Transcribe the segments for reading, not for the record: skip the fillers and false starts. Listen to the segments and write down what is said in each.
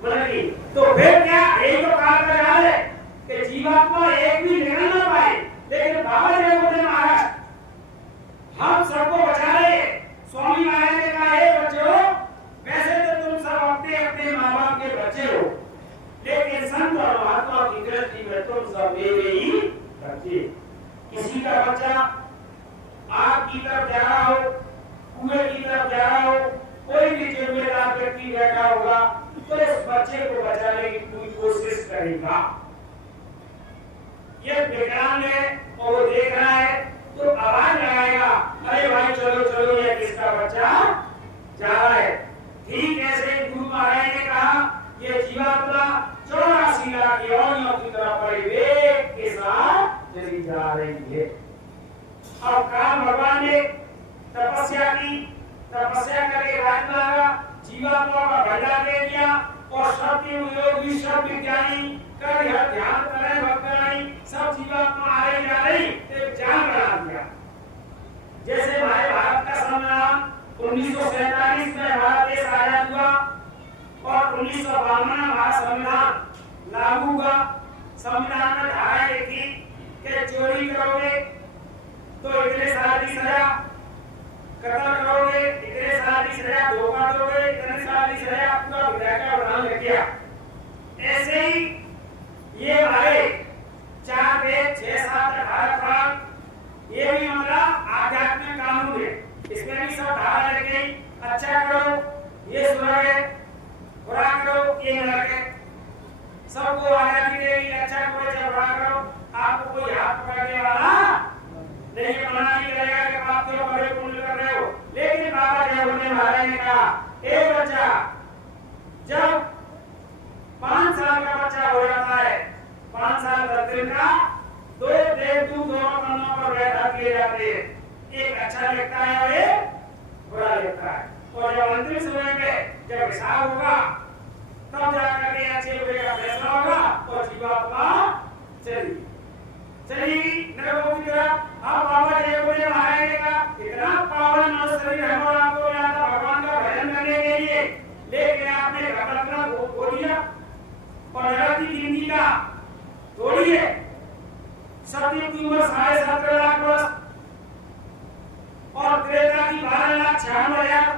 मतलब की तो फिर क्या यही तो काल का राज है कि जीवात्मा एक भी निकल ना पाए, लेकिन बाबा जयगोपाल महाराज हम सबको बचा रहे। स्वामी महाराज ने कहा हे बच्चों, वैसे तो तुम सब अपने अपने माँ बाप के बच्चे हो, लेकिन संत और महात्मा की दृष्टि में तुम सब मेरे ही बच्चे। किसी का बच्चा आग की तरफ जा रहा हो, कुएं की तरफ जा रहा हो, कोई भी जिम्मेदार व्यक्ति बैठा होगा तो इस बच्चे को बचाने की पूरी कोशिश करेगा। ये विकलांग है और वो देख रहा है तो आवाज लगाएगा, अरे भाई चलो चलो, ये किसका बच्चा जा रहा है। ठीक ऐसे गुरु महाराज ने कहा ये जीवात्मा 84 लाख योनियों की तरह परिवेश के साथ चली जा रही है। अब काल भगवान ने तपस्या की, तपस्या करके राज लगा, जीवात्मा का भला दे दिया और सब योगी सब विज्ञानी कर यह ध्यान करें भक्तानी सब जीवात्मा आ रही जा रही एक जान बना दिया। जैसे हमारे भारत का संविधान 1947 में भारत देश आजाद हुआ और 1952 में हमारा संविधान लागू हुआ। संविधान में धारा लिखी कि चोरी करोगे तो इतने साल की सजा, कत्ल करोगे इतने साल की सजा, धोखा दोगे इतने साल की सजा, आपका विधायक का बनान लिख दिया। ऐसे ही ये हमारे 4 वेद 6 7 18 प्राण ये भी हमारा आध्यात्मिक कानून है, इसमें भी सब धारा लग गई। अच्छा करो ये स्वर्ग है, बुरा करो ये नरक है, सबको आजादी देगी। अच्छा करो जब बुरा करो आपको कोई हाथ पकड़ने वाला नहीं, मना नहीं करेगा कि आप तो बड़े पुण्य कर रहे हो। लेकिन बाबा जयगोपाल महाराज ने कहा ए बच्चा, जब 5 साल का बच्चा हो जाता है, 5 साल 10 दिन का, 2 देवदूत दोनों कन्नों पर बैठा किए जाते हैं, एक अच्छा लिखता है और एक बुरा लिखता है। और जब अंतिम समय में जब हिसाब होगा तब जाकर के अच्छे बुरे का फैसला होगा और जीवात्मा चली नरकों की तरफ। अब बाबा जयगोपाल महाराज ने कहा इतना पावन और शरीर हमारा आपको मिला था भगवान का भजन करने के लिए, लेकिन आपने घटना खो दिया और नरक की जिंदगी का थोड़ी है। सतयुग की उम्र 17.5 लाख वर्ष और त्रेता की 12,96,000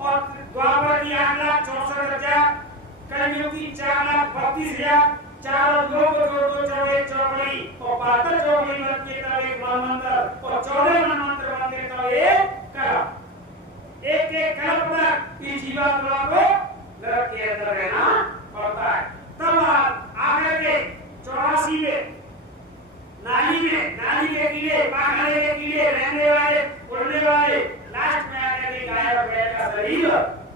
और द्वापर की 8,64,000, कलयुग की 4,32,000, चारों लोग जो चौबे चौबड़ी और 72 चौबड़ी मत के तब एक मनमंत्र और 14 मनमंत्र बनते तो एक कल्प, एक कल्प तक इस जीवात्मा को नरक के अंदर रहना पड़ता है। तब आकर के 84 में नाली के कीड़े, पाखंडे के कीड़े, रहने वाले उड़ने वाले, लास्ट में आकर के गाय और बैल का शरीर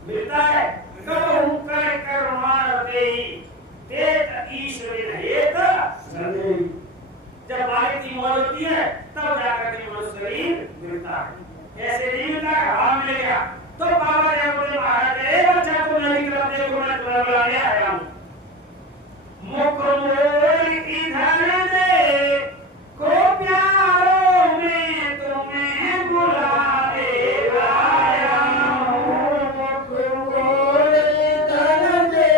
मिलता है। कबहू कर करुणारते ही देत ईश्वरी हेत संदेह। जब मालिक की मौज होती है तब जाकर के मनुष्य शरीर मिलता है, ऐसे नहीं मिलता हवा मिलेगा। तो बाबा जयगोपाल महाराज ने बच्चा को नहीं करते को मैं तुम्हें बुलाने आया हूँ। मुख मोर इधर दे को प्यारों में तुम्हें बुलाने आया हूँ। मुख मोर इधर दे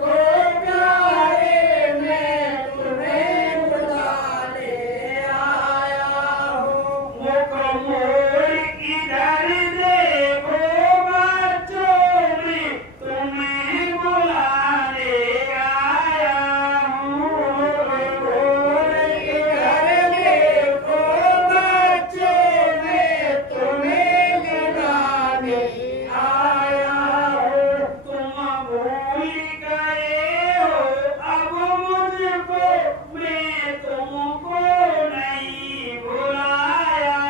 को प्यारे में तुम्हें बुलाने आया हूँ। मुख मोर इधर दे को बच्चों में तुम्हें बुलाने आया हूँ। मुख मोर इधर दे को बच्चों में तुम्हें बुलाने आया हूँ। तुम भूल गए हो अब मुझको, मैं तुमको नहीं भुलाया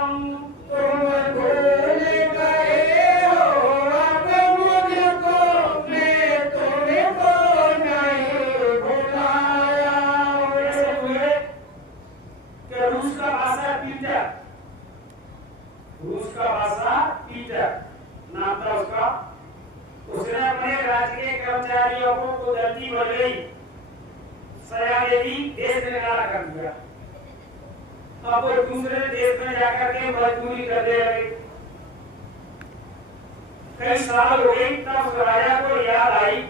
हूँ। तुम भूल गए हो अब मुझको, मैं तुमको नहीं भुलाया हूँ। ऐसे हुए कि रूस का भाषा पीटर, रूस का भाषा पीटर नाम था उसका। उसने अपने राज्य के कर्मचारियों को गलती बढ़ गई, सजा दे दी, देश से निकाला कर दिया। अब वो दूसरे देश में जाकर के मजदूरी करने लगे। कई साल हो गई तब राजा को याद आई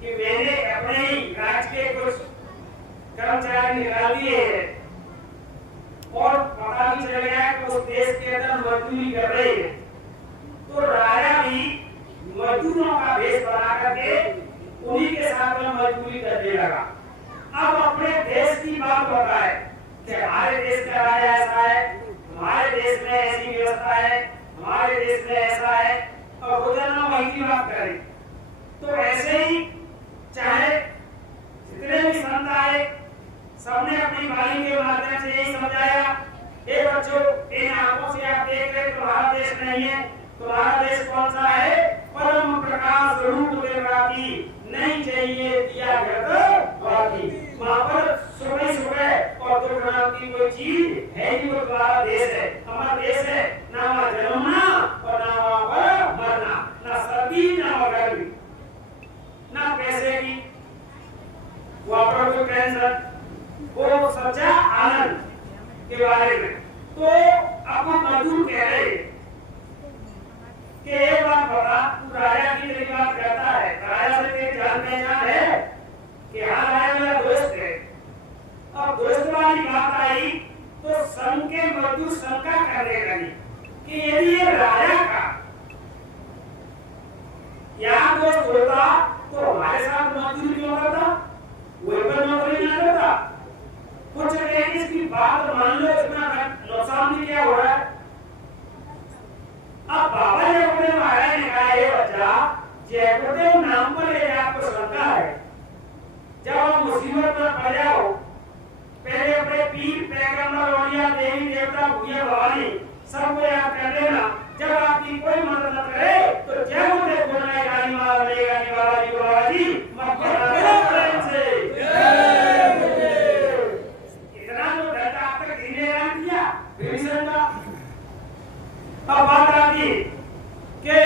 कि मैंने अपने ही राज्य के कुछ कर्मचारी निकाल दिए और पता भी चल गया कि उस देश के अंदर मजदूरी कर रहे हैं, तो राजा भी मजदूरों का भेष बना करके उन्हीं के साथ में मजदूरी करने लगा। अब अपने देश की बात बताए कि हमारे देश का राजा ऐसा है, हमारे देश में ऐसी व्यवस्था है, हमारे देश में ऐसा है, और रोजाना वही की बात करें। तो ऐसे ही चाहे जितने भी संत आए सबने अपनी वाणी के माध्यम से यही समझाया, हे बच्चों, इन आंखों से आप देख रहे तुम्हारा देश नहीं है, तुम्हारा देश कौन सा है? परम प्रकाश रूप देवराती, नहीं चाहिए दिया जगत बाकी। वहाँ पर सुबह सुबह और दुख नाम की कोई चीज है ही, वो तुम्हारा देश है, हमारा देश है। ना वहाँ जन्मना और ना वहाँ पर मरना, ना सर्दी ना गर्मी, ना पैसे की वहाँ पर कोई टेंशन, वो सच्चा आनंद के बारे में। तो अब मजदूर कह रहे कि एक बात बता, तू राजा की तेरी बात करता है, राजा से तेरी जान पहचान है कि हाँ राजा मेरा दोस्त है। अब दोस्त वाली बात आई तो संघ के मजदूर शंका करने लगी कि यदि ये राजा का यहाँ दोस्त होता तो हमारे साथ मजदूरी क्यों करता, वही पर नौकरी ना करता। कुछ इसकी बात मान लो, इतना नुकसान भी क्या हो रहा है। अब बाबा जयपुर महाराज ने कहा, ये बच्चा जयपुर नाम पर ले आपको शंका है, जब आप मुसीबत में पड़ जाओ पहले अपने पीर पैगंबर औलिया देवी देवता भूया भवानी सबको याद कर लेना। जब आपकी कोई मदद न करे तो जयपुर बोलना गाली मार लेगा बाबा जी, बाबा जी मत प्रेम से इतना तो डरता आप तक धीरे दिया विभीषण का। अब बात आती कि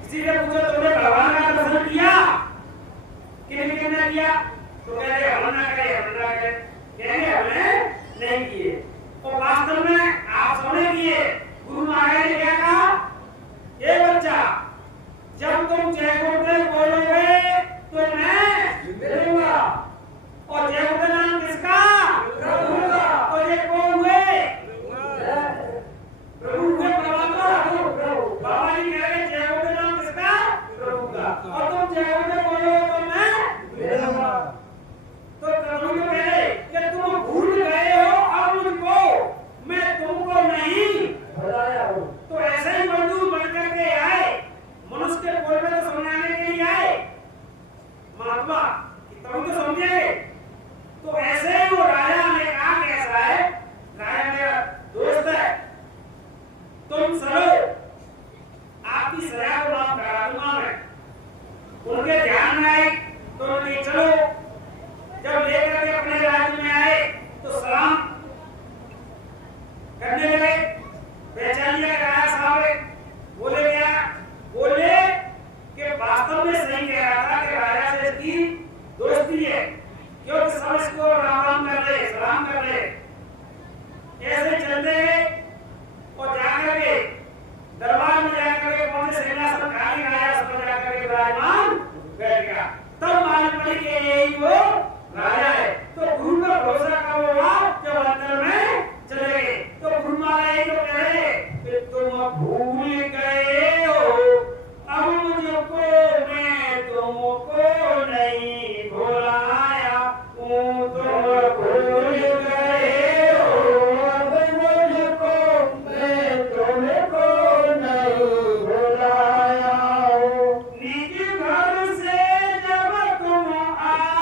किसी ने पूछा तुमने भगवान का दर्शन किया कि नहीं किया, तो कह रहे हम ना करे कहेंगे हमने नहीं किए। तो वास्तव में आप सबने किए। गुरु महाराज ने क्या कहा, ये बच्चा जब तुम जयगुरुदेव बोलोगे तो मैं मिलूंगा, और जयगुरुदेव नाम किसका? प्रभु का। और ये कौन हुए? प्रभु हुए, परमात्मा प्रभु। बाबा जी कह रहे जयगुरुदेव नाम किसका? प्रभु का। और तुम जयगुरुदेव बोलोगे तो मैं मिलूंगा। तो प्रभु ने कहे कि तुम भूल गए हो अब मुझको, मैं तुमको नहीं बुलाया हूं। तो ऐसे ही मजदूर बनकर के आए, मनुष्य के बोल में तो समझाने के लिए आए महात्मा, तभी तो समझेंगे। तो ऐसे ही वो राजा ने कहा कैसा है, राजा मेरा दोस्त है, तुम चलो आपकी सजा को माफ करा दूंगा मैं। उनके ध्यान में आई तो उन्होंने चलो, जब लेकर के अपने राज्य में आए तो सलाम करने लगे। पहचानिया राजा साहब बोले क्या? बोले कि वास्तव में सही कह रहा था कि राजा से इसकी दोस्ती है, क्योंकि सब इसको राम राम कर रहे, सलाम कर रहे। ऐसे चलते गए और जाकर के दरबार में जाकर के पहुंचे, सिंहासन खाली आया, सब जाकर के विराजमान बैठ गया। तब मालूम पड़ी कि यही वो राजा है। तो गुरु का भरोसा कब हुआ? जब अंदर में चले गए। तो गुरु महाराज तो कहे कि तुम भूल गए हो अब मुझको, मैं तुमको नहीं भुलाया हूं। तुम भूल गए हो अब मुझको, मैं तुमको नहीं भुलाया हूं। निज घर से जब तुम आए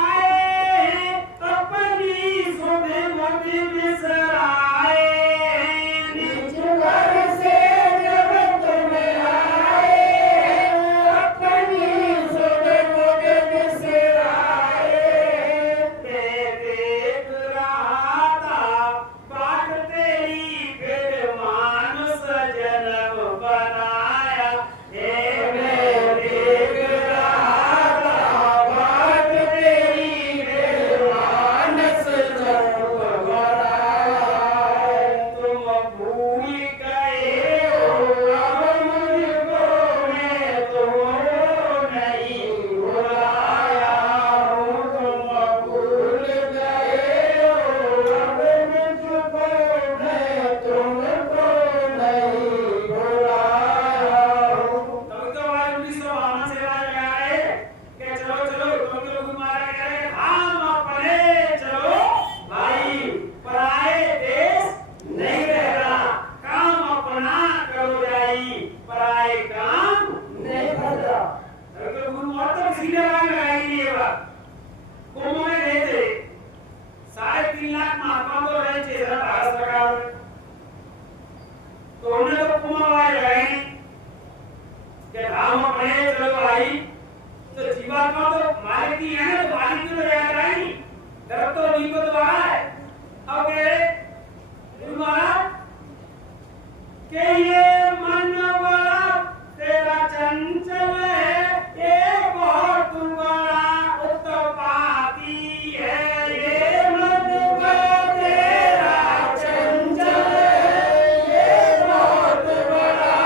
अपनी सुध मत बिसराए। निज घर से जब तुम आए अपनी सुध मत बिसराए। मैं देख रहा था बाट तेरी, फिर मानुष जन्म बनाया। हे मैं देख रहा था बाट तेरी, फिर मानुष जन्म बनाया। तुम भूल गए उन्हें तो कुमार लगाएंगे कि राम अपने चलो भाई तो जीवात्मा तो मालिक की है ना, तो मालिक की तो याद कराएंगी, दर्द तो नहीं को तो आ है। अब कह रहे गुरु महाराज के ये मन बड़ा तेरा चंचल है, ये बहुत बड़ा उत्पाती है, ये मन बड़ा तेरा चंचल है, ये बहुत बड़ा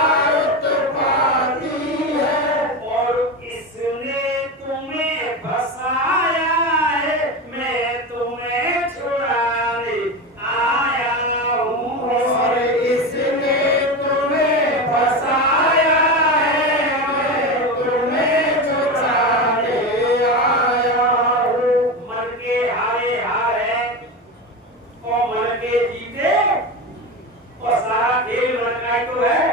उत्पाती है, और इसने तुम्हें फंसाया है, मैं तुम्हें छुड़ाने आया हूँ, और इसने तुम्हें फंसाया है, मैं तुम्हें छुड़ाने आया हूँ। मन के हारे हारे और मन के जीते, और सारा खेल मन का ही तो है।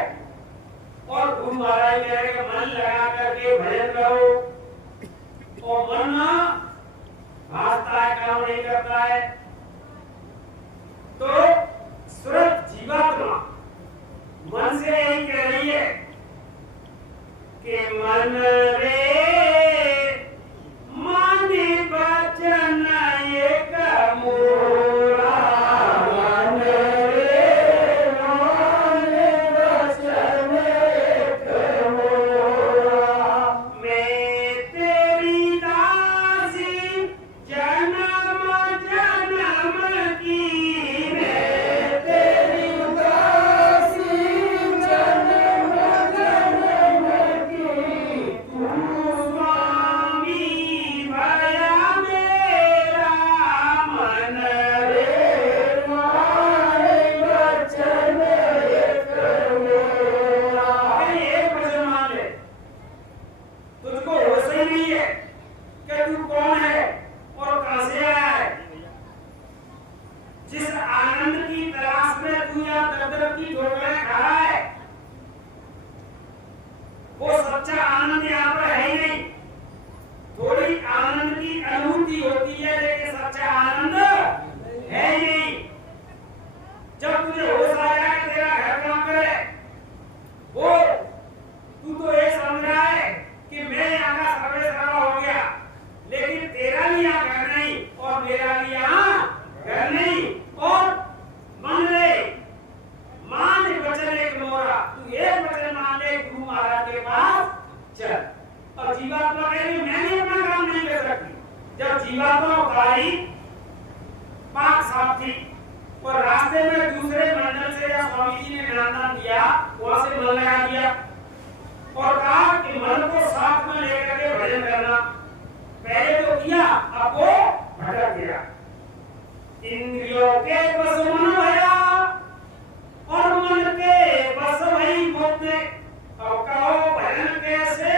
और गुरु महाराज कह रहे हैं मन लगा करके भजन करो, और मन ना भासता है, काम नहीं करता है, तो सूरत जीवात्मा मन से यही कह रही है कि मन रे माने वचन एक मोरा, मन रे माने वचन एक मोरा, मैं तेरी दासी जन्म जन्म की, मैं तेरी दासी जन्म जन्म की, तू स्वामी भया मेरा, मन रे माने वचन एक मोरा। अरे एक वचन मान ले, तुझको होश ही नहीं है कि तू कौन है और कहां से आया है। जिस आनंद की तलाश में तू यहाँ दर की ठोकरें खा रहा है, वो सच्चा आनंद यहाँ पर है ही नहीं। थोड़ी आनंद की अनुभूति होती है, लेकिन सच्चा आनंद है ही नहीं। जब तुझे होश आ जाए तेरा घर काम करे, वो तू तो ये समझ रहा है कि मैं यहाँ का सर्वे सर्वा हो गया, लेकिन तेरा भी यहाँ घर नहीं और मेरा भी यहाँ घर नहीं। और मन रे मान वचन एक मोरा, तू एक वचन मान ले, गुरु महाराज के पास चल। और जीवात्मा कह रही मैं भी अपना काम नहीं कर सकती। जब जीवात्मा उतारी पाक साफ थी, और रास्ते में दूसरे मंडल से या स्वामी जी ने ज्ञान दिया, वहां से मन लगा दिया और कहा कि मन को साथ में लेकर के भजन करना। पहले तो किया, अब वो भटक गया। इंद्रियों के बस मन भया और मन के बस वही बुद्धि, अब कहो भजन कैसे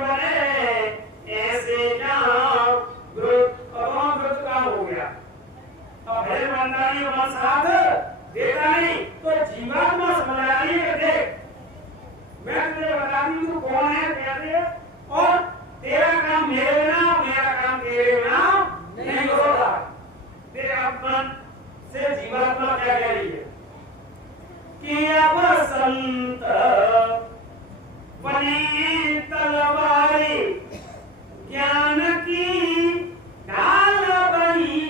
बने, ऐसे जहाँ वृत काम हो गया। अब भजन बनता नहीं, मन साथ देता नहीं, तो जीवात्मा समझ रही है। देख मैं तुझे बता दूं तू कौन है, कैसे, और तेरा काम मेरे बिना, मेरा काम तेरे बिना नहीं होगा। तेरा मन से जीवात्मा क्या कह रही है कि अब संत बनी तलवारी, ज्ञान की ढाल बनी,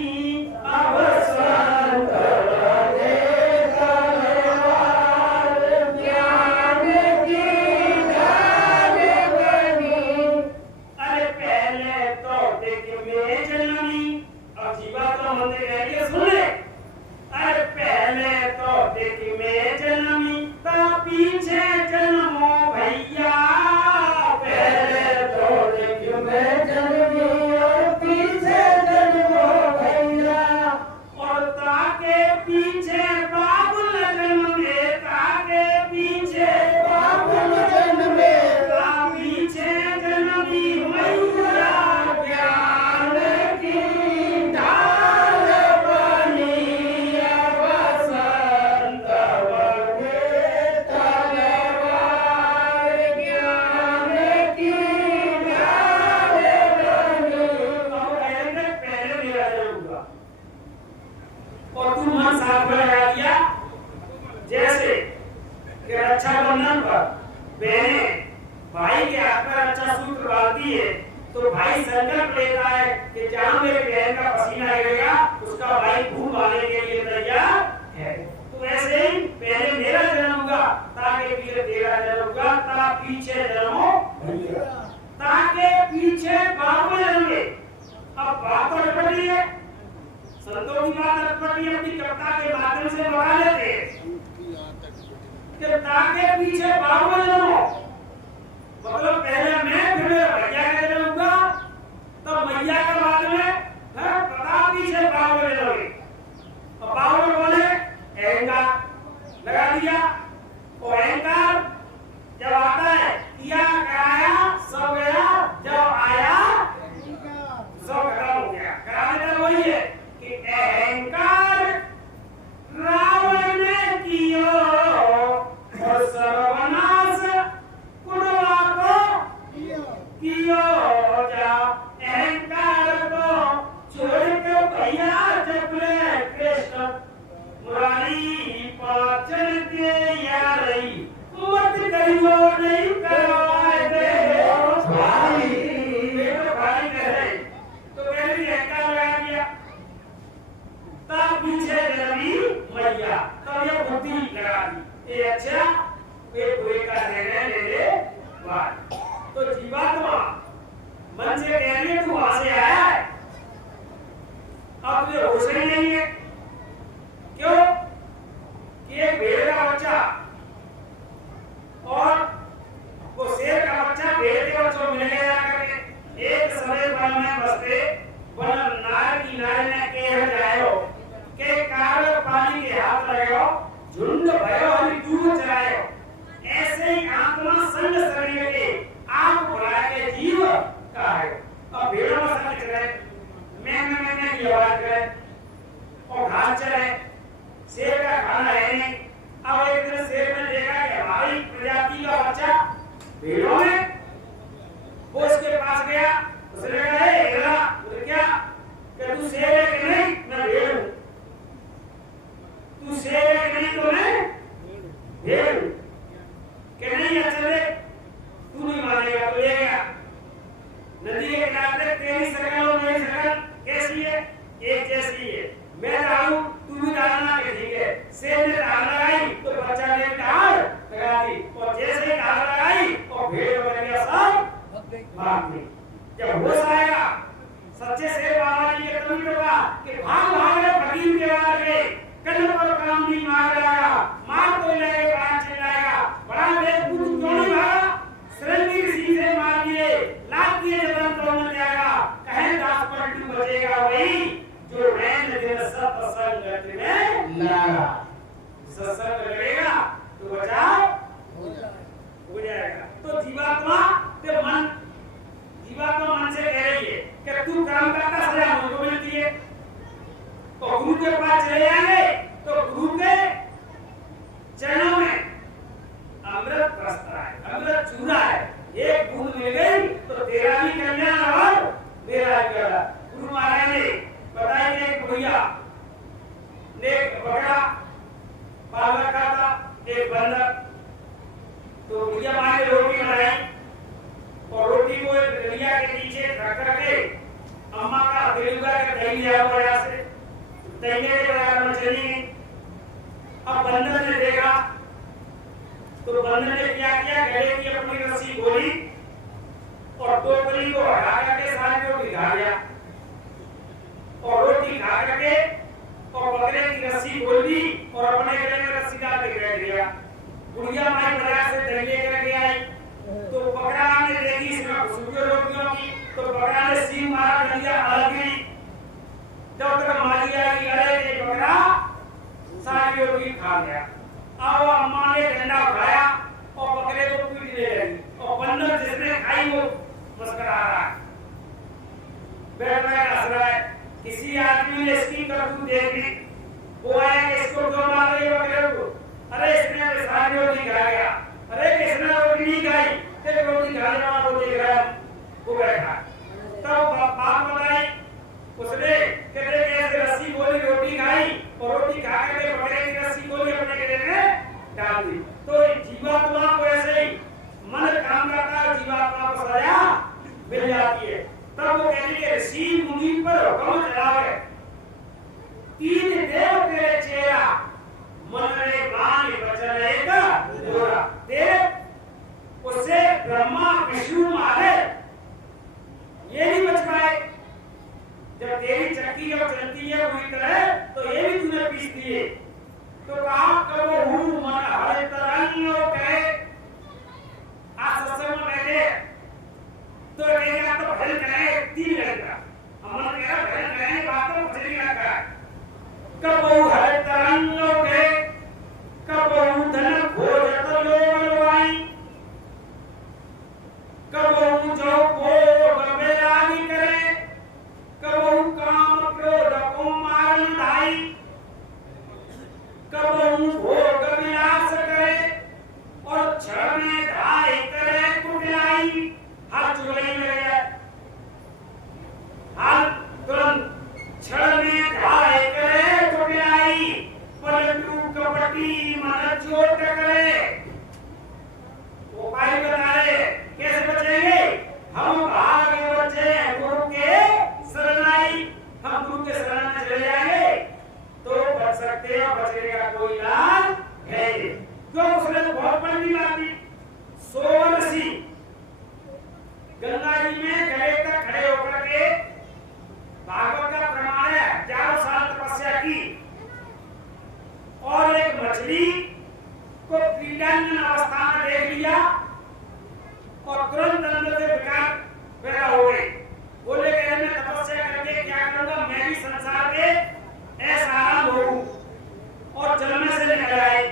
अब संत बने तलवार, ज्ञान की ढाल बनी। अरे पहले तो देख मैं जननी, अब जीवात्मा मंदिर कह रही है सुन ले। अरे पहले तो देख मैं जननी, तब पीछे जन्मो भैया, पहले तो देख मैं जननी और पीछे जन्मो भैया, और ताके पीछे बाबुल जन्मे, ताके पीछे बाबुल जन्मे, ता पीछे जन्मी मैया, ज्ञान की ढाल बनी, अब संत बने तलवार। रक्षाबंधन पर बहनें भाई के हाथ में रक्षा सूत्र बांधती है तो भाई संकल्प लेता है कि जहां मेरे बहन का पसीना गिरेगा उसका भाई खून बहाने के लिए तैयार है। तो ऐसे ही पहले मेरा जन्म होगा ताकि फिर तेरा जन्म होगा ता पीछे जन्मो ताकि पीछे बाप में जन्मे। अब बात तो रट रही है, संतों की बात रट रही है, अपनी कविता के माध्यम से बता लेते हैं कि ताकि पीछे बाप में जन्मो, मतलब पहले मैं फिर भैया का जन्म होगा तब मैया का बाद में प्रताप पीछे बाप में जन्मे। अब बाप में बोले अहंकार लगा दिया और अहंकार जब आता है किया कराया सब गया, जब आया सब खत्म हो गया। कराने का वही है कि अहंकार रावण ने किया और सर्वनाश कुणवा को किया जा। अहंकार को छोड़ के भैया चपले कृष्ण मुरारी पाचन के यारई मत करियो नहीं करवाए दे भाई बेटो भाई कहे तो पहले अहंकार लगा दिया तब पीछे जन्मी मैया तब ये बुद्धि लगा दी ये अच्छा ये बुरे का निर्णय ले ले बात। तो जीवात्मा मन से कह रही है तू वहां से आया है अब तुझे होश ही नहीं है। क्यों कि एक भेड़ का बच्चा और वो शेर का बच्चा भेड़ के बच्चों मिल गया करके एक समय वन में बसते वन नार की नार ने कह जायो के कार पानी के हाथ लगाओ झुंड भयो हरि दूर चलायो। ऐसे ही आत्मा संग शरीर के आप बुला के जीव का है। अब भेड़ों में संग चले मैं की आवाज करे और घास चले शेर का खाना है नहीं। अब एक दिन शेर ने देखा कि हमारी प्रजाति का बच्चा भेड़ों में वो उसके पास गया उसने कहा हेरा क्या कि तू शेर है कि नहीं? मैं भेड़ हूं। तू शेर है कि नहीं? तो मैं भेड़ हूं कि नहीं? अच्छा देख तू नहीं मानेगा तो ले गया नदी के किनारे तेरी शकल और मेरी शकल कैसी है? एक जैसी है। मैं डालू तू भी डालना के ठीक है। शेर ने ढाल लगाई तो बच्चा ने ढाल लगा दी और जैसे ही ढाल लगाई और भेड़ बन गया सब भाग गई। जब होश आएगा सच्चे शेर बाबा जी के कभी होगा कि भाग भाग रे फकीर के वाले गए कन्ने पर काम नहीं मार लाया मार तो लगे प्राण चिल्लाएगा बड़ा बेवकूफ क्यों नहीं भागा श्रृंगी ऋषि से मार दिए लाख दिए जबरन तो न जाएगा कहे दास पलटू बचेगा वही जो रैन दिन सत्संग में लगा। सत्संग लगेगा तो बचाव हो जाएगा। तो जीवात्मा मन से कह रही है कि तू काम करता सजा मुझको मिलती है। तो गुरु के पास चले जाएंगे तो गुरु के चरणों में अमृत बरसता है, अमृत चूरा है। एक बूंद मिल गई तो तेरा भी कल्याण और मेरा भी कल्याण। गुरु महाराज ने बताया कि एक बुढ़िया ने एक बकरा पाल रखा था एक बंदर। तो बुढ़िया माँ ने रोटी बनाई और रोटी को एक डलिया के नीचे रख करके अम्मा का दिलुगा के दही लिया हुआ यहाँ से दही के बराबर में चली गई। अब बंदर ने देखा तो बंदर ने क्या किया गले की अपनी रस्सी खोली और टोकरी को हटा करके सारी रोटी खा गया और रोटी खा करके और बकरे की रस्सी खोल दी और अपने गले में रस्सी डाल के बैठ गया। बुढ़िया माई बाजार से दही लेकर के आई तो बकरा ने देखी इसमें खुशबू रोटियों की तो बकरा ने सींग मारा डलिया अलग गई। जब तक माली आई अरे ये बकरा सारी रोटी खा गया। अब अम्मा ने डंडा उठाया और बकरे को पीटने लगी और बंदर जिसने खाई वो मुस्कुरा रहा है बैठ हंस रहा है। किसी आदमी ने इसकी करतूत देखी वो आया कि इसको क्यों मार रही बकरे को? अरे इसने सारी रोटी खा गया। अरे किसने रोटी नहीं खाई? तेरे रोटी खाने वाला वो देख रहा है वो बैठा। तब बात बताई उसने कहते कैसे रस्सी बोली रोटी खाई और रोटी खा करके बकरे की रस्सी बोली अपने गले में डाल दी। तो जीवात्मा को ऐसे ही मन काम करता है, जीवात्मा को सजा मिल जाती है। तब वो कहते हैं ऋषि मुनि पर हुक्म चलावे, तीन देव तेरे चेहरा, मन रे वाणी वचन एक दोरा। देव उससे ब्रह्मा विष्णु महादेव ये नहीं बच पाए। जब तेरी चक्की जब चलती है पूरी तरह, तो ये भी तूने पीस दिए। तो कहा कबहू मन हरे तरंग कहे, आज सत्संग में बैठे तो कहेगा तो भजन कराए 3 घंटा, हम मन कह भजन कराए बात तो भजन ही लगा। कबहू हरे तरंग कहे, कबहू धन खोजत लोग लवाई, कबहू जो भोग बेरागी करे, कबहू काम क्रोध को मारन ढाई, कबहू भोग विलास करे और क्षण में ढाई करे कुटिलाई। हाथ जुड़ाई में गया, हाथ तुरंत क्षण में ढाई करे कुटिलाई, पलटू कपटी मन चोट करे। उपाय बताए कैसे बचेंगे? हम भाग बचे गुरु के शरण आई, हम गुरु के शरण में चले जाएंगे तो बच सकते हैं, बचने का कोई इलाज है। क्यों? उसने तो बहुत बड़ी बात थी। 100 ऋषि गंगा जी में गए तक खड़े होकर के भागवत का प्रमाण है 11 साल तपस्या की, और एक मछली को क्रीडांगन अवस्था में देख लिया और तुरंत अंदर से विकार पैदा हो गए। बोले कि मैं तपस्या करके क्या करूंगा, मैं भी संसार के ऐसा होऊं, और जल में से निकल आए।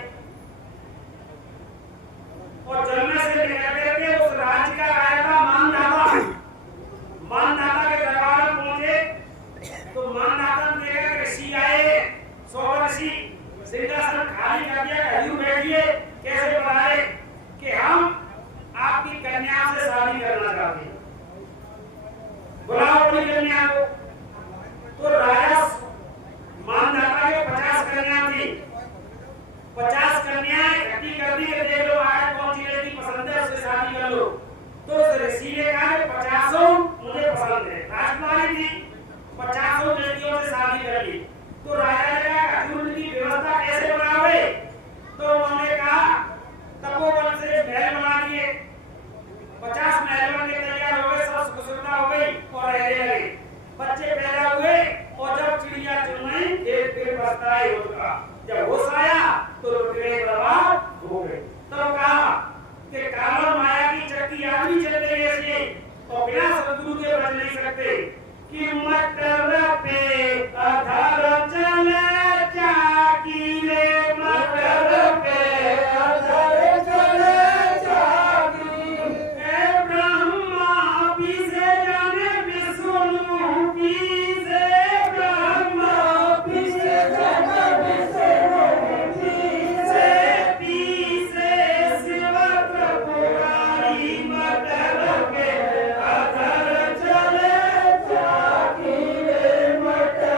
और जल में से निकल करके उस राज्य का राजा था मानधाता। मानधाता के दरबार में पहुंचे तो मानधाता ने देखा कि ऋषि आए, 100 ऋषि, सिंहासन खाली कर दिया, हरिऊ बैठिए। कैसे बताए कि हम आपकी कन्या से शादी करना चाहते हैं, बुलाओ अपनी कन्या को। तो राजा मानधाता के 50 कन्या थी, 50 कन्याएं इकट्ठी कर दी, देख लो आज कौन सी लड़की पसंद है उससे शादी कर लो। तो उस ऋषि ने कहा 50 मुझे पसंद है, राजकुमारी थी, 50 लड़कियों से शादी कर ली। तो राजा ने कहा हजूर की व्यवस्था कैसे बनाओगे? तो उन्होंने कहा तपोवन से महल बना दिए, 50 महल बन के तैयार हो गए, सब सुख सुविधा हो गई और रहने लगे। बच्चे पैदा हुए और जब चिड़िया चुनई फिर बसता ही होगा। जब होश आया तो लुटेरे बर्बाद हो गए। तब कहा कि कामर माया की चक्की आदमी चल रही है ऐसे, तो बिना सदगुरु के बच नहीं सकते। कि मटर पे अधर चले चाकी रे, मटर पे अधर चले चाकी, ए ब्रह्मा पीसे जाने विष्णु पीसे, ब्रह्मा पीसे जाने विष्णु पीसे, पीसे शिव त्रिपुरारी, मटर पे अधर चले चाकी रे, मटर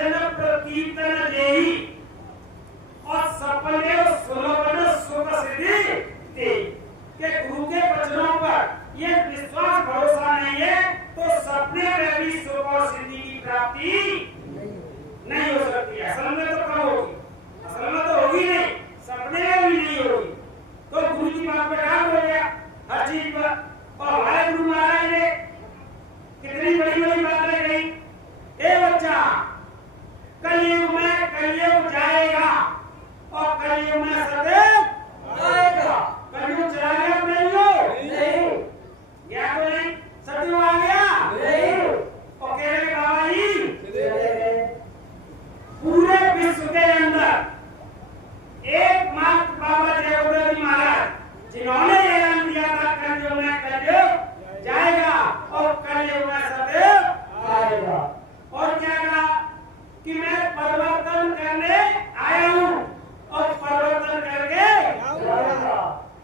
वचन प्रकीर्तन देही और सपने सुलभन सुख सिद्धि दे के गुरु के वचनों पर ये विश्वास भरोसा नहीं है तो सपने में भी सुख और सिद्धि की प्राप्ति नहीं हो सकती है। असल में तो कब होगी? असल में तो होगी नहीं, सपने में भी नहीं होगी। तो गुरु की बात पर काम हो गया हर चीज पर। और हमारे गुरु महाराज ने कितनी बड़ी बड़ी बातें कही। ए बच्चा, कलयुग जाएगा और कलयुग में सदैव आएगा। कलयुग चला गया नहीं, क्या तो नहीं, सत्ययुग आ गया नहीं। और कह रहे बाबा जी पूरे विश्व के अंदर एकमात्र बाबा जयगोपाल जी महाराज जिन्होंने ऐलान दिया था कलयुग में कलयुग जाएगा और कलयुग में सदैव आएगा। और क्या कहा कि मैं परिवर्तन करने आया हूं और परिवर्तन करके जाऊंगा।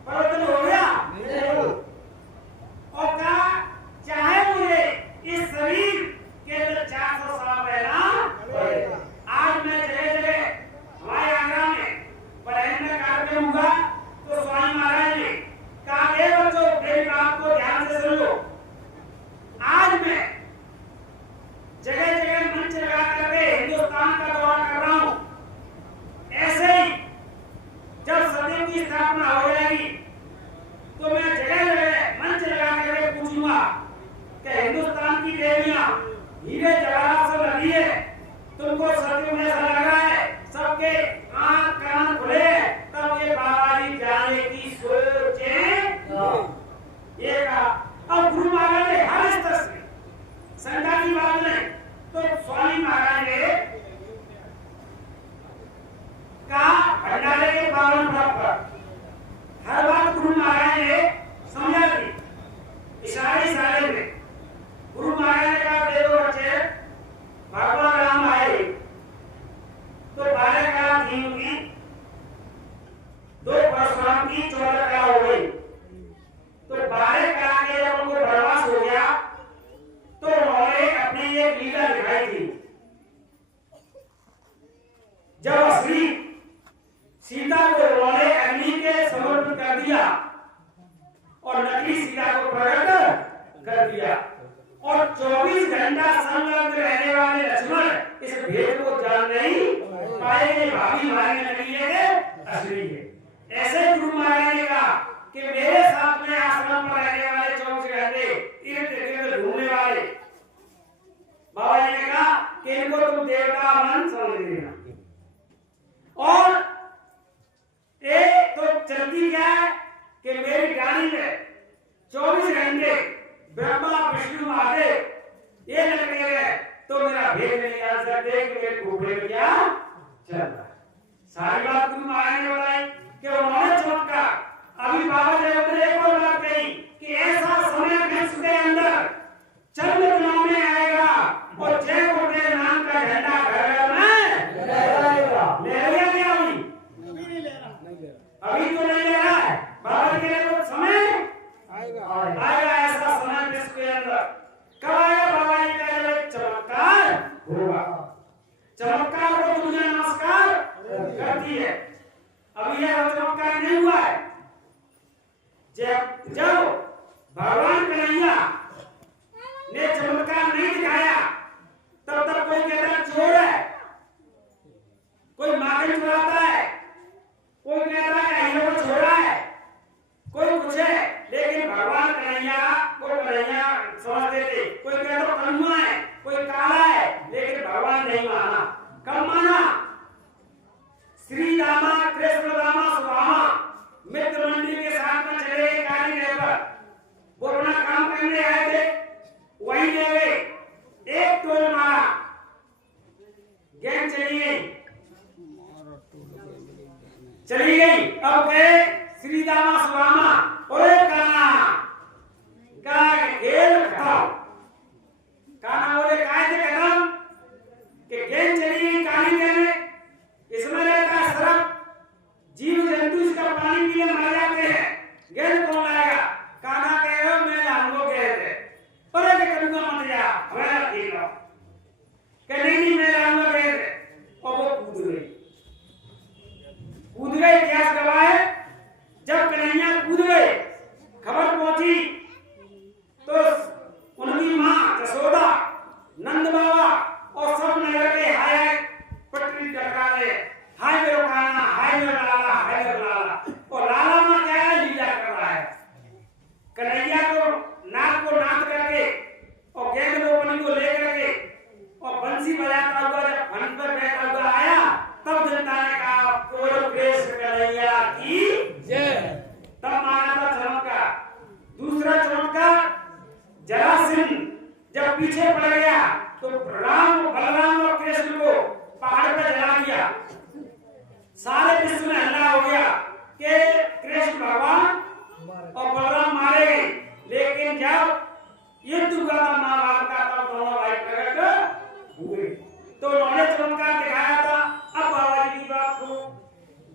परिवर्तन हो गया और कहा चाहे मुझे इस शरीर के 400 साल रहना। आज मैं जगह जगह हमारे आगरा में पढ़ाई कार्यक्रम हुआ तो स्वामी महाराज ने कहा ए बच्चों मेरी बात को ध्यान से सुनो। आज मैं जगह जगह मंच लगा करके हिंदुस्तान का दौरा कर रहा हूं। ऐसे ही जब सदैव की स्थापना हो जाएगी तो मैं जगह जगह मंच लगा करके पूछूंगा कि हिंदुस्तान की देवियां हीरे जवाहरात से लगी है, तुमको सदैव में ऐसा लग रहा है सबके आंख कान खुले तब ये बाबा जी जाने की सोचें। ये कहा। अब गुरु महाराज ने हर स्तर से शंका की बात नहीं तो स्वामी महाराज ने कहा भंडारे के पावन पर्व पर हर बात गुरु महाराज ने समझा दी इशारे में। गुरु महाराज ने कहा देखो बच्चे, भगवान राम आए तो 12 कला थी उनकी, 2 परशुराम की 14 कला हो गई। तो 12 कला के जब उनको वनवास हो गया तो उन्होंने अपनी एक लीला दिखाई थी। जब श्री सीता को उन्होंने अग्नि के समर्पित कर दिया और नकली सीता को प्रकट कर दिया और 24 घंटा संलग्न रहने वाले लक्ष्मण इस भेद को जान नहीं पाए कि भाभी हमारे नकली है असली है। ऐसे गुरु महाराज ने कहा कि मेरे साथ में आश्रम पर रहने वाले 24 घंटे इर्द गिर्द घूमने वाले बाबा जी ने कहा कि इनको तुम देवता मन समझ लेना। और एक तो चलती क्या है कि मेरी गाड़ी में 24 घंटे ब्रह्मा विष्णु महादेव ये लगे हुए तो मेरा भेद नहीं आ सकते कि मेरे घूमने में क्या चल रहा है। सारी बात गुरु महाराज ने बताई कि उन्होंने चमत्कार। अभी बाबा जयगोपाल एक और बात कही कि ऐसा समय विश्व के अंदर चंद दिनों में आएगा और जयगोपाल नाम का झंडा घर में लहराएगा। लहराएगा क्या? अभी तो नहीं ले रहा है, बाबा के लिए तो समय आएगा। ऐसा समय विश्व के अंदर कब आएगा? बाबा जी का चमत्कार होगा। चमत्कार को दुनिया नमस्कार करती है। अभी यह चमत्कार नहीं हुआ है। जब भगवान कन्हैया ने चमत्कार नहीं दिखाया तब तक कोई कहता चोर है, कोई माखन चुराता है, कोई कहता है हीरो को छोड़ा है, कोई कुछ है। लेकिन भगवान कन्हैया को कन्हैया समझते थे। कोई कहता कन्हैया है, कोई काला है, लेकिन भगवान नहीं माना। कब माना? श्री रामा कृष्ण रामा सुदामा मित्र मंडली के साथ में चले गए कार्य पर। वो अपना काम करने आए थे, वहीं गए, एक टोल मारा, गैंग चली गई। अब गए श्री रामा सुदामा और खेल खत्म। काना बोले काय थे खत्म कि गेंद चली गई काली में। इसमें रहता है सरप, जीव जंतु इसका पानी पीने मर जाते हैं। गेंद कौन लाएगा? काना कह रहे हो मैं लाऊंगा कह रहे पर करूंगा मत जा हमारा खेल लो कि नहीं मैं लाऊंगा कह बजाता हुआ जब फन पर बैठा हुआ आया, तब जनता ने कहा बोलो कृष्ण कन्हैया की जय। तब मारा था चमत्कार। दूसरा चमत्कार, जरासंध जब पीछे पड़ गया तो राम, बलराम और कृष्ण को पहाड़ पर जला दिया। सारे विश्व में हल्ला हो गया कि कृष्ण भगवान और बलराम मारे गए। लेकिन जब युद्ध हुआ था महाभारत का, तब दोनों भाई प्रकट हुए। तो उन्होंने चमत्कार दिखाया था। अब बाबा जी की बात सुनो।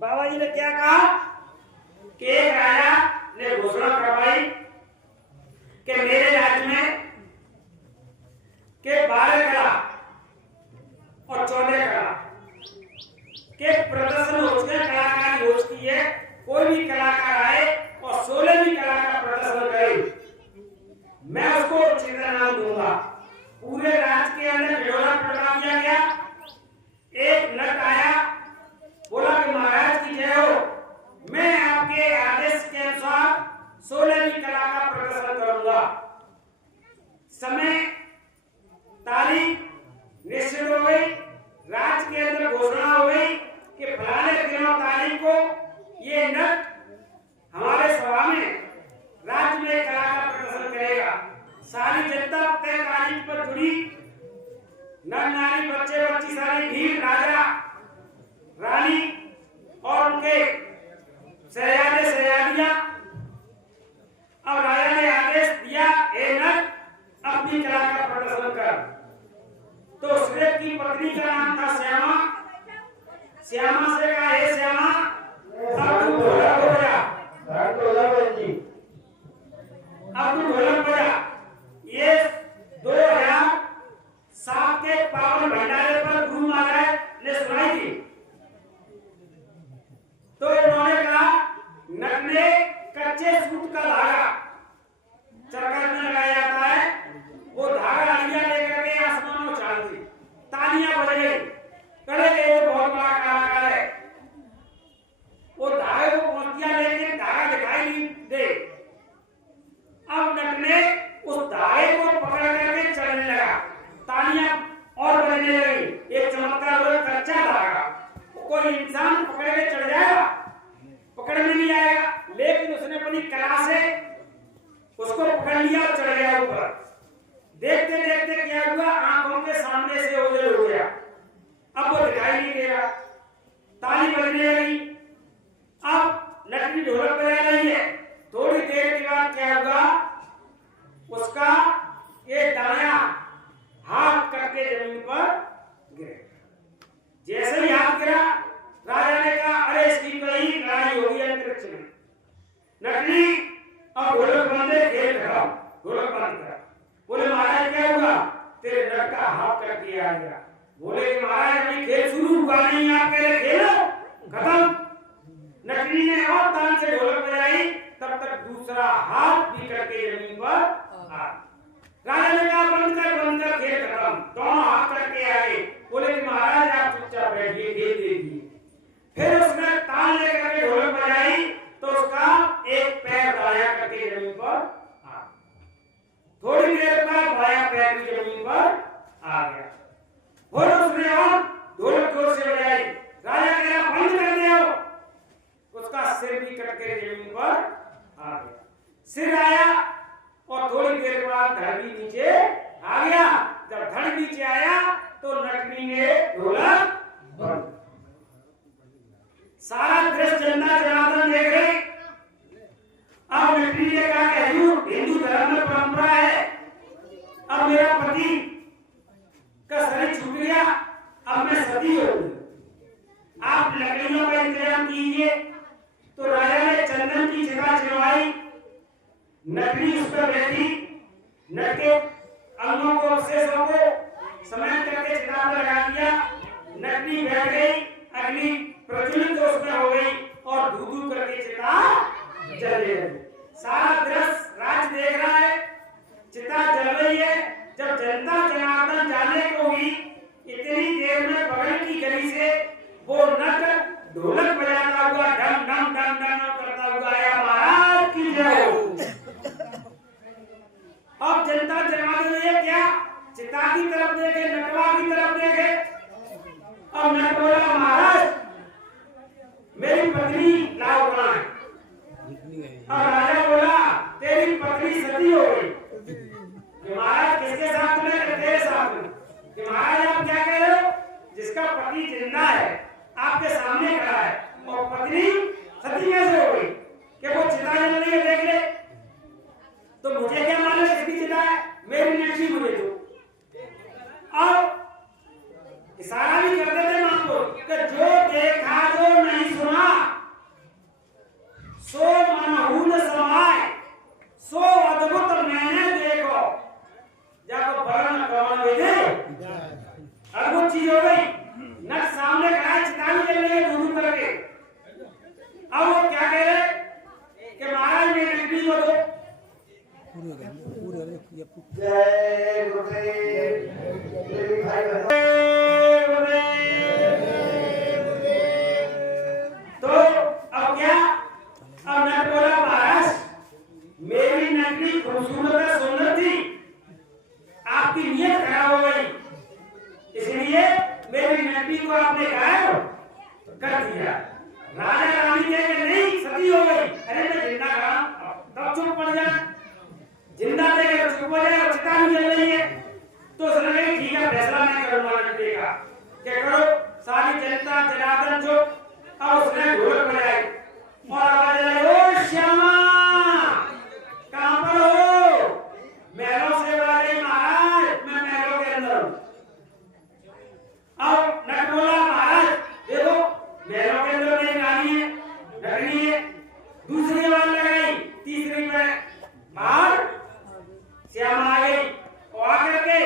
बाबा जी ने क्या कहा कि एक राजा ने घोषणा करवाई कि मेरे राज्य में के 12 कला और 14 कला के प्रदर्शन हो चुके, कलाकारी हो चुकी है। कोई भी कलाकार आए और 16वीं कला का प्रदर्शन करे, मैं उसको चित्र नाम दूंगा। पूरे राज्य के अंदर ढिढोरा पटवा दिया गया। एक नट आया, बोला कि महाराज की जय हो, मैं आपके आदेश के अनुसार 16वीं कला का प्रदर्शन करूंगा। समय, तारीख निश्चित हो गई। राज्य के अंदर घोषणा हो गई कि फलाने दिन और तारीख को ये नट हमारे सभा में राज्य में कला का प्रदर्शन करेगा। सारी जनता तय तारीख पर जुड़ी, नर नारी बच्चे बच्ची सारी भीड़, राजा रानी और उनके शहजादे शहजादियां। अब राजा ने आदेश दिया, ए नट अपनी कला का प्रदर्शन कर। तो सुरेश की पत्नी का नाम था श्यामा। श्यामा से कहा, हे श्यामा, अब तू ढोलक बजा। अब तू ढोलक बजा। ये 2007 के पावन भंडारे पर गुरु महाराज ने सुनाई थी। तो उन्होंने कहा, नट ने कच्चे सूत का धागा चरखा में लगाया जाता है, वो धागा लिया लेकर के आसमान में उछाल दी। तालियां बज गई, कहे ये तो बहुत बड़ा कलाकार है। वो धागे को पहुंच गया, लेकिन धागा दिखाई नहीं दे। अब नट ने उस धागे को पकड़ करके चलने लगा, तालियां और बजने लगी। एक चमत्कार हुआ, कच्चा धागा कोई इंसान पकड़ के चढ़ जाएगा, पकड़ में नहीं आएगा, लेकिन उसने अपनी कला से उसको पकड़ लिया और चढ़ गया ऊपर। देखते देखते क्या हुआ, आंखों के सामने से ओझल हो गया। अब वो दिखाई नहीं दे रहा, ताली बजने लगी। अब लकड़ी ढोलक बजा रही है। थोड़ी देर के बाद क्या हुआ, उसका ये दाया हाथ करके जमीन पर गिर। जैसे ही हाथ गिरा, राजा ने कहा, अरे इसकी कहीं लड़ाई होगी अंतरिक्ष में। लकड़ी अब ढोलक बंद है, खेल खड़ा, ढोलक बंद कर। बोले महाराज क्या हुआ, तेरे नट का हाथ कर दिया गया। बोले महाराज अभी खेल शुरू हुआ नहीं, आप कह रहे खेलो खत्म। नटनी ने और तान से ढोलक बजाई, तब तक दूसरा हाथ भी करके जमीन पर आ। राजा ने कहा बंद कर खेल खत्म। दोनों हाथ करके आए। बोले कि महाराज आप चुपचाप बैठिए, खेल देखिए। फिर उसने तान लेकर के ढोलक बजाई तो उसका एक पैर दाया करके जमीन पर आ। थोड़ी देर बाद बाया पैर भी जमीन पर आ गया। और उसने और ढोलक जोर से बजाई। राजा कह रहा बंद कर दो। उसका सिर भी कट के जमीन पर आ गया। सिर आया और थोड़ी देर बाद धड़ भी नीचे आ गया। जब धड़ नीचे आया तो नटनी ने ढोलक बंद। सारा दृश्य जनता जनार्दन देख रहे। अब नटनी ने कहा कि हिंदू धर्म में परंपरा है, अब मेरा पति का शरीर छूट गया, अब मैं सती हो गई, आप लकड़ियों का इंतजाम कीजिए। तो राजा ने चंदन की चिता चिरवाई। नटनी उस पर बैठी, नट के अंगों को अवशेषों को समेट करके चिता पर लगा दिया। नटनी बैठ गई, अग्नि प्रज्वलित उसमें हो गई और धू करके चिता जलने लगी। सारा दृश्य राज्य देख रहा है, चिता जल रही है। जब जनता जनार्दन जाने को हुई, इतनी देर में बगल की गली से वो नट ढोलक बजाता हुआ डम डम डम डम करता हुआ आया, महाराज की जय हो। अब जनता जनार्दन ये क्या, चिता की तरफ देखे, नटवा की तरफ देखे, पति जिंदा है, आपके सामने खड़ा है, और पत्नी सती कैसे हो गई कि वो चिता जल रही है देख ले? तो मुझे क्या मालूम किसकी चिता है? मेरी नक्शी मुझे दो। और इशारा भी करते थे मां को कि जो देखा जो नहीं सुना सो मनहून समाए, सो अद्भुत मैंने देखो। जाको भगवान कौन भेजे, अद्भुत चीज हो गई। नट सामने खड़ा है, चिता भी जल रही है दूर करके। अब वो क्या कह रहे कि महाराज मेरी नकली को दो। जय गुरुदेव। तो अब क्या, अब नट बोला महाराज मेरी नकली खूबसूरत सुंदर थी, आपकी नीयत खराब हो गई, इसलिए मेरी नकली को आपने गायब कर दिया। राजा रानी कहे नहीं सती हो गई। अरे मैं जिंदा खड़ा, तब चुप पड़ जा, जिंदा देखे तो चुप हो जाए, और चिता भी जल रही है। तो उसने कहा ठीक है फैसला मैं करूंगा नकली का, क्या करो सारी जनता जनार्दन चुप। अब उसने ढोलक बजाई और आवाज आई, ओ श्यामा कहां पर हो? महलों से बोला नहीं महाराज मैं महलों के अंदर हूं। अब नट बोला महाराज देखो महलों के अंदर नहीं रानी है, नकली है। दूसरी आवाज लगाई, तीसरी में बाहर श्यामा आ गई और आकर के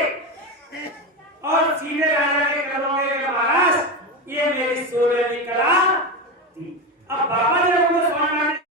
और सीधे राजा